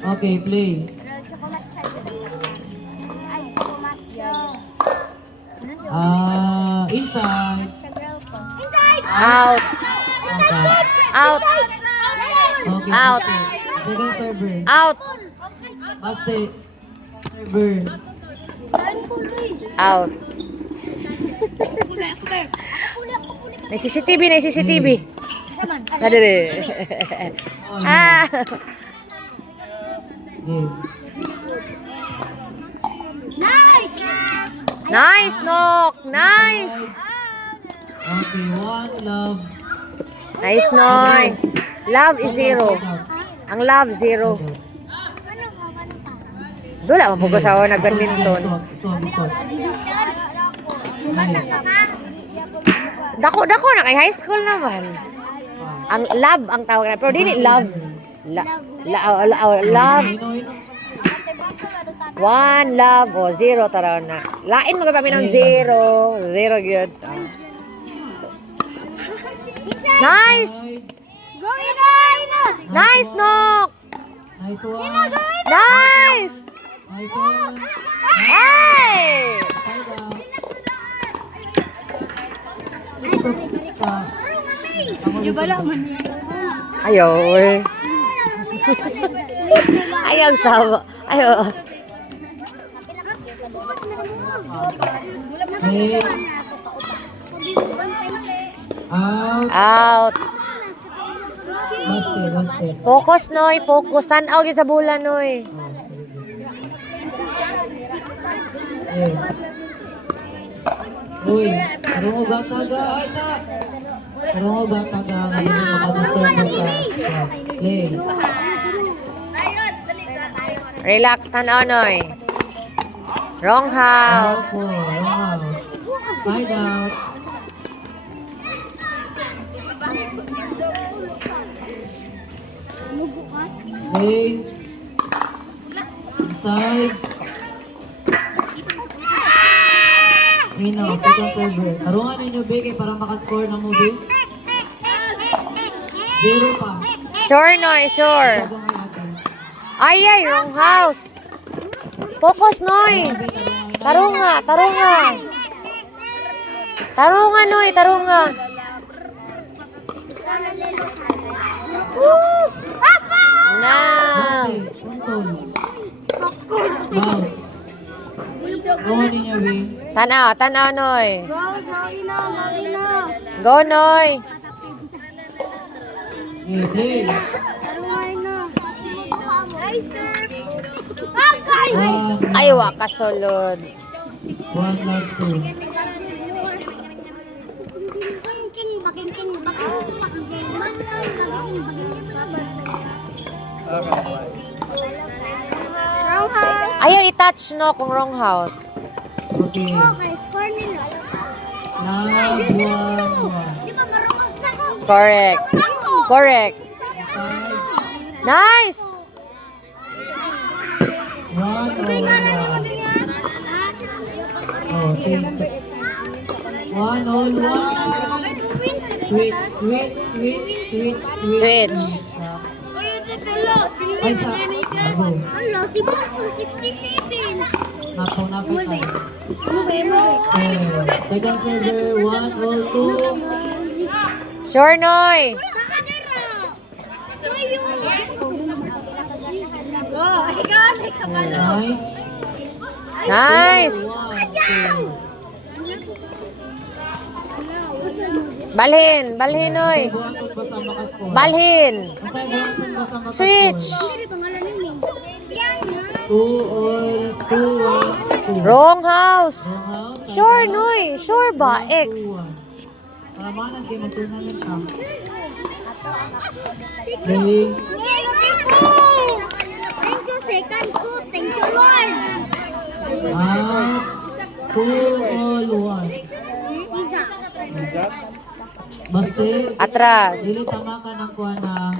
Okay, play. Inside. Out. Okay. Out. Okay, Out. Baste. Second server. Out. Baste. Server. Out. May CCTV, may CCTV. Nadiri. Ah. Game. Nice, Nok. Nice. Okay, one love. Nice, Noy. Love is 0. Ang love 0. Dula mo po sa ako nag-badminton. Swag. Dako na kay high school naman. Ang love ang tawag na. Pero dili love. Love. One love o 0 tara na. Lain mo kami ng 0. 0 good. Nice. Nice, Nok. Nice one. Nice. Nice one. Hey. Ayaw. Ayaw sawa. Ayaw. Hey. Out. Out. Baste. Focus, Noy. Focus. Tanaw yun sa bulan, Noy. Hey. Uy, karong mo gataga. Ay, sa. Karong mo gataga. Hindi mo makadustor mo sa play. Relax, tanaw, Noy. Wrong house. Wow. Side out. Hey. Inside. Mino, second server. Tarungan ninyo, Beke, para makascore ng movie. 0 pa. Sure, Noy. Sure. Ay, wrong house. Focus, Noy. Tarunga. Tarunga, Noy. Tarunga. Na. Bounce. Tarungan ninyo, Beke. Tanaw, Noy. Go, Noy. Okay, play. Ay, wakasulod. 1 love 2. Ayaw i-touch, no, kung wrong house. Okay. Love 1. Correct. Nice. 1 Oh, change. 1 all 1. Switch. Switch. Ay, sa. Go. Napay tayo. Second server, 1 all 2. Sure, Noy. Nice. Nice. Balhin, Noy. Balhin. Switch. 2 all 2 1 2. Wrong house. Sure, Noy. Sure ba? X. Para manan kayo mag-tournament ka. Play. Thank you, Lord. 2 all 1. Baste. Atras. Dili tama ka ng kuha na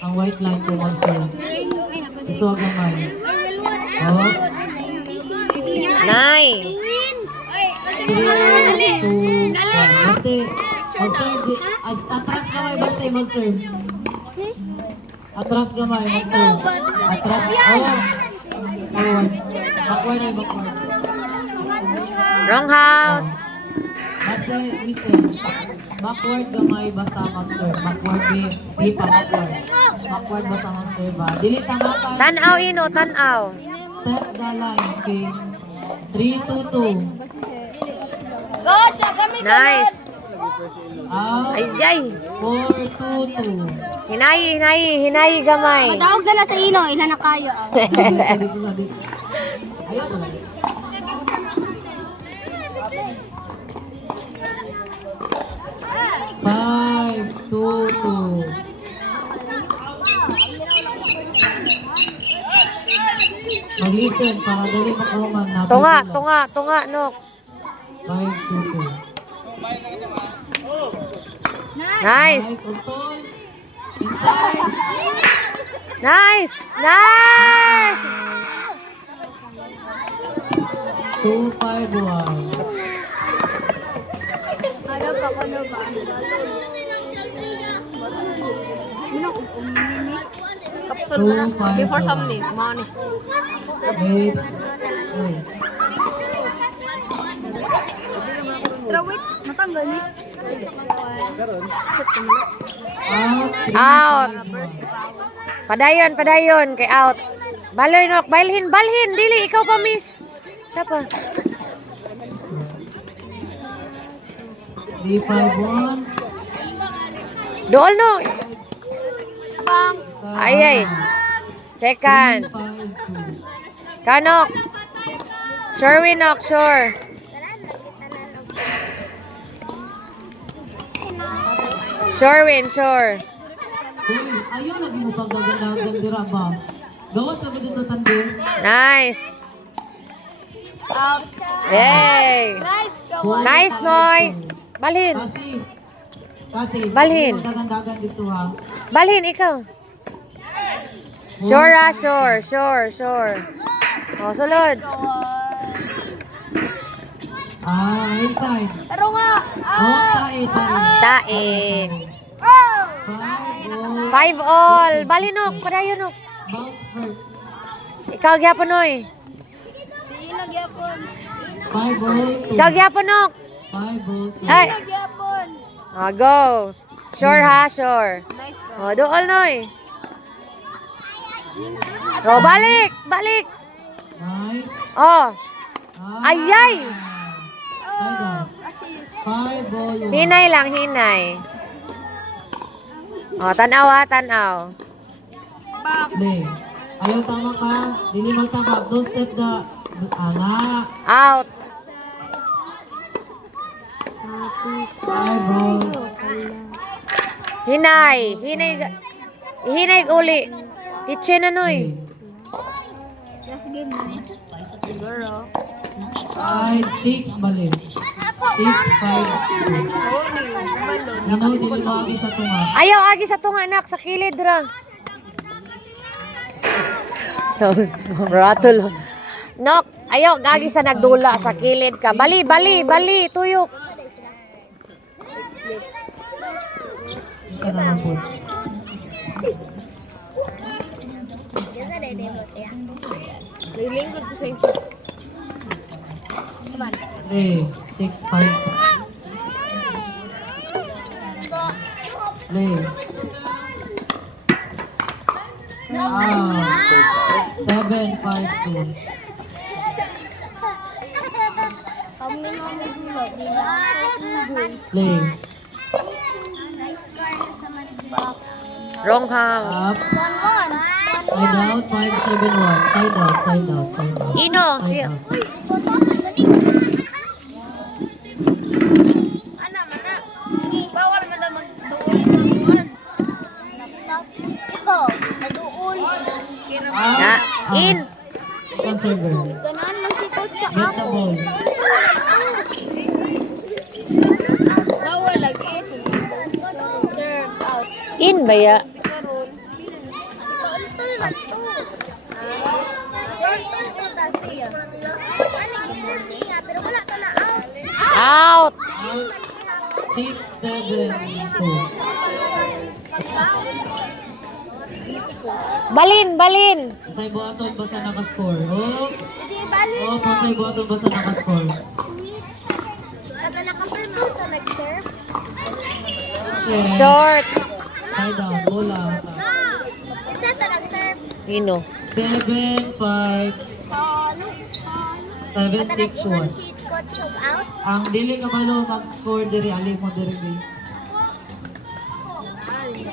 ang white line ko monster. Isuwag naman. Oh. 9. 2, 1. Basta, mag-serve. Atras gamay, basta mag-serve. Atras gamay, mag-serve. Atras, oh. Backward ay backward. Wrong house. Basta, listen. Backward gamay, basta mag-serve. Backward, be. Sige pa, backward. Backward, basta mag-serve, ha. Dili tamatan. Tanaw, Ino, tanaw. Step the line, okay? 3, 2, 2. Coach, kami Nice. Out. Ay, ay. 4, 2, 2. Hinayi gamay. Matawag na lang sa ino, ina na kayo. Dito na, dito. Ayaw ko lang. Five, 2, 2. Mag-listen para dali makuman na. Tunga, Nok. 5, 2, 2. Nice. Utol. Inside. Nice. 2, 5, 1. Kapsul na. Before something. Money. Lips. Trawit, matanggal ni. Out. Padayon. Kay out. Baloy, Nok. Balhin. Dili, ikaw pa, miss. Siapa? 3, 5, 1. Dool, no. Ay. Second. 5, 2. Kanok. Sure, Nok. Sure. Sure. Ayaw lagi mo pang gaganda dira ba? Gawas na ba dito tandi? Nice. Yay. Nice, Noy. Balhin. Kasi. Balhin. Dagan dito ha. Balhin, ikaw. Sure, ah. Sure. O, sulod. Inside. Pero nga, Tae. Tain. 5, 5 all. Balhin, Nok. Padayon, Nok. bounce first. Ikaw, gyapon, Noy. sino gyapon? 5, ball, 2. Ikaw, gyapon, Nok. 5, ball, 2. Ay. Gyapon. O, go. Sure, ha. Sure. O, dool, Noy. O, balik. Nice. O. Ayay. Side out. 5, ball, 1. Hinay lang, hinay. O, tanaw, ha. Tanaw. Play. Ayaw tama ka. Dili magtama. Don't step the... Anak. Out. 5, ball. Hinay uli. Kitchen na, Noy. Last game na. 5, 6, balik. 6, 5, 2. Ginaw, dili mawagi sa tunga. Ayaw, agi sa tunga, anak. Sa kilid, ra. Ratol. Nok, ayaw, agi sa nagdula. Sa kilid ka. Bali. Tuyok. Isa na lang po. Lilingkod ko sa iyo. Play. 6, 5. Play. 7, 5, 2. Kami na may gulay. Di ba? Play. Wrong house. Up. Side out. 5, 7, 1. Side out. Ino, Side siya. out. Bawal man na magduol. Ito, naduol. Na, in. Second server. Ganahan lang si coach sa Get the ball. bawal lagi. Turn out. In ba ya? Karon. Pero wala ka na out. Out. Out. 6-7-2. Balin. Pasay buhaton basta nakascore. Oh. Hindi, balik. Oh, pasay buhaton basta nakascore. Kada nakapal mo ito, nag-surf. Okay. Short. Side down. Bola. Isa ito nag-surf. Sino? 7-5. 7-6-1. Cheat code show out. Ang dili ka balo mag-score diri ali mo diri.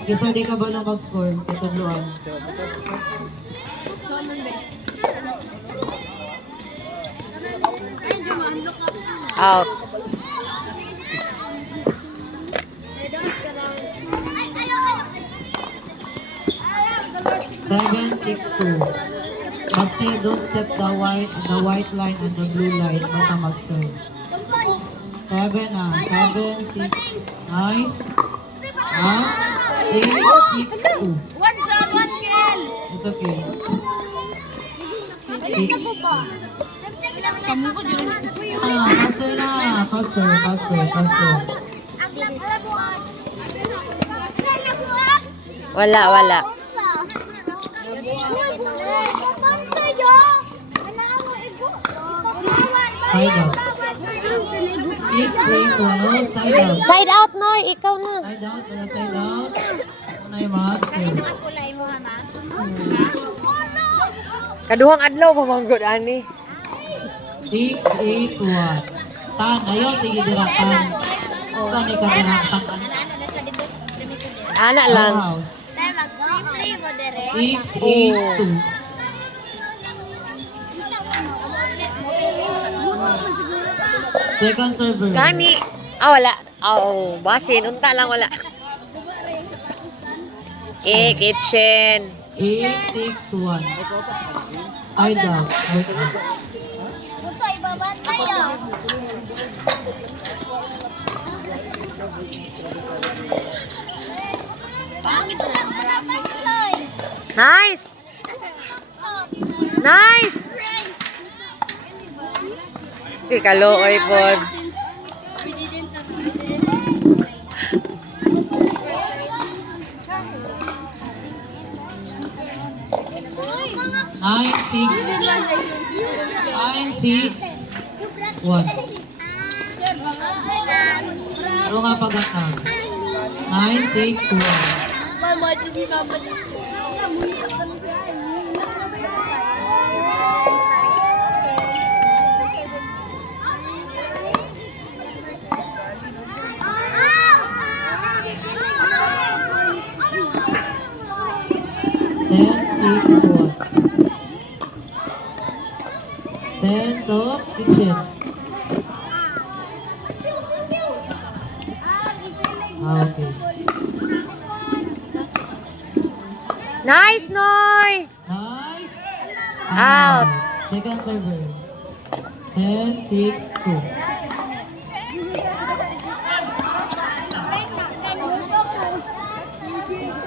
Kisa di ka balo mag-score tutudloan. Out. Seven, 6-2. Basta don't step the white line and the blue line. Basta mag-serve. 7 na. 7, 6. Nice. 8, 6-2. One shot, one kill. It's okay. Faster na. Faster. Wala. Side out. 6-8-1. Side out. Side out, Noy. Ikaw na. Side out. Wala side out. Una yung mag-serve. Kaduhang adlaw pamanggod ani. 6-8-1. Tan, ayaw. Sige, diratan. Tan, ikadiratan. Ana lang. Wow. 6-8-2. Second server. Kani. Wala. Basin. Unta lang wala. Kitchen. 8-6-1. Side out. Right out. Punta, ibabad tayo. Pangit na. Nice. Kaluoy pod. Nine, 6, 1. Pero nga pag-atag. 9, 6, 1. Mama, si Mama. Then to kitchen. Okay. Nice, Noy. Nice. Out. Second server. 10, 6, 2.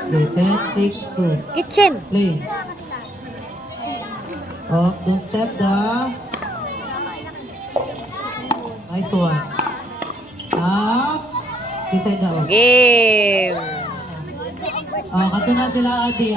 Okay, 10, 6, 2. Kitchen. Play. Oh, don't step the. Nice one. Up. Inside the off. Game. Kato na sila, Adi.